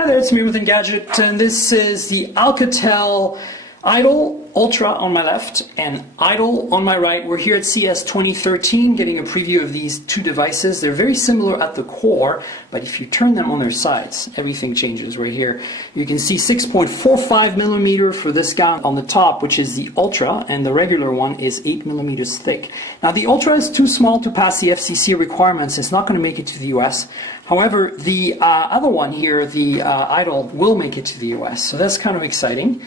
Hi there, it's me with Engadget, and this is the Alcatel Idol Ultra on my left and Idol on my right. We're here at CES 2013 getting a preview of these two devices. They're very similar at the core, but if you turn them on their sides, everything changes right here. You can see 6.45 millimeter for this guy on the top, which is the Ultra, and the regular one is 8 millimeters thick. Now the Ultra is too small to pass the FCC requirements. It's not going to make it to the US. However, the other one here, the Idol, will make it to the US, so that's kind of exciting.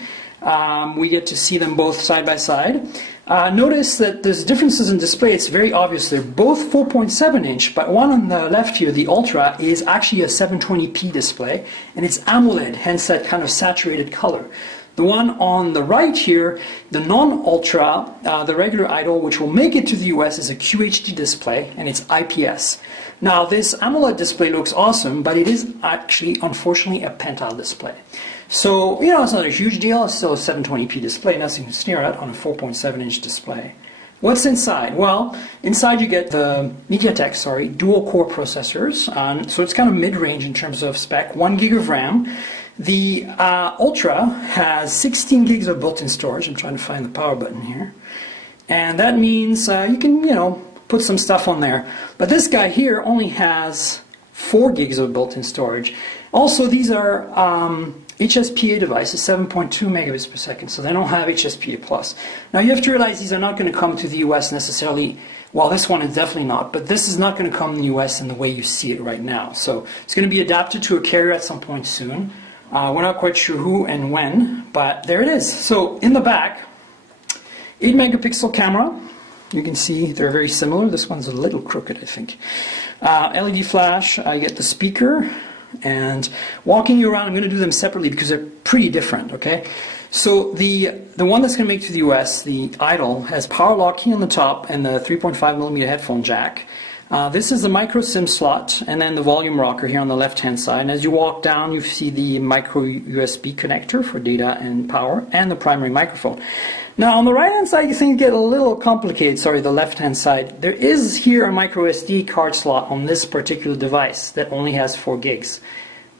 We get to see them both side by side. Notice that there's differences in display. It's very obvious. They're both 4.7 inch, but one on the left here, the Ultra, is actually a 720p display, and it's AMOLED, hence that kind of saturated color. The one on the right here, the non-Ultra, the regular Idol, which will make it to the US, is a QHD display, and it's IPS. Now this AMOLED display looks awesome, but it is actually, unfortunately, a pentile display. So, you know, it's not a huge deal. It's still a 720p display, nothing to sneer at on a 4.7 inch display. What's inside? Well, inside you get the MediaTek, dual-core processors. So it's kind of mid-range in terms of spec, 1 gig of RAM. The Ultra has 16 gigs of built-in storage. I'm trying to find the power button here. And that means you can, you know, put some stuff on there. But this guy here only has 4 gigs of built-in storage. Also, these are HSPA devices, 7.2 megabits per second, so they don't have HSPA+. Now you have to realize these are not going to come to the US necessarily. Well, this one is definitely not, but this is not going to come in the US in the way you see it right now. So it's going to be adapted to a carrier at some point soon. We're not quite sure who and when, but there it is. So in the back, 8 megapixel camera. You can see they're very similar. This one's a little crooked, I think. LED flash, I get the speaker. And walking you around, I'm going to do them separately because they're pretty different, okay? So the one that's going to make it to the US, the Idol, has power lock key on the top and the 3.5 millimeter headphone jack. This is the micro SIM slot and then the volume rocker here on the left hand side. And as you walk down, you see the micro USB connector for data and power and the primary microphone. Now on the right hand side, things get a little complicated. Sorry, the left hand side. There is here a micro SD card slot on this particular device that only has 4 gigs.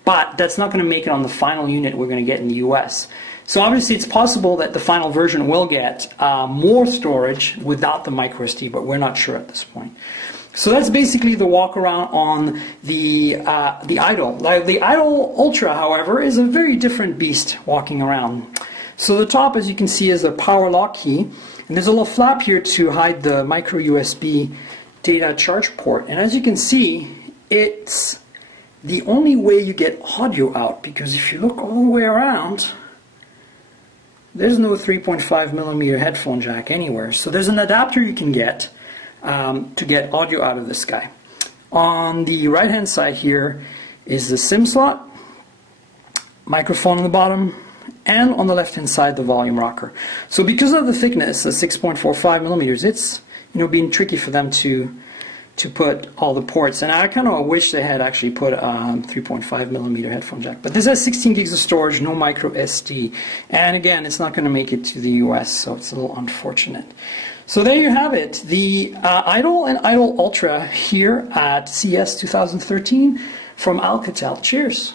But that's not going to make it on the final unit we're going to get in the US. So obviously it's possible that the final version will get more storage without the micro SD, but we're not sure at this point. So that's basically the walk around on the Idol. The Idol Ultra, however, is a very different beast walking around. So the top, as you can see, is a power lock key, and there's a little flap here to hide the micro USB data charge port. And as you can see, it's the only way you get audio out, because if you look all the way around, there's no 3.5 millimeter headphone jack anywhere. So there's an adapter you can get to get audio out of this guy. On the right hand side here is the SIM slot, microphone on the bottom, and on the left hand side the volume rocker. So because of the thickness, the 6.45 millimeters, it's, you know, been tricky for them to put all the ports, and I kind of wish they had actually put a 3.5 millimeter headphone jack. But this has 16 gigs of storage, no micro SD, and again, it's not going to make it to the US, so it's a little unfortunate. So there you have it, the Idol and Idol Ultra here at CES 2013 from Alcatel. Cheers!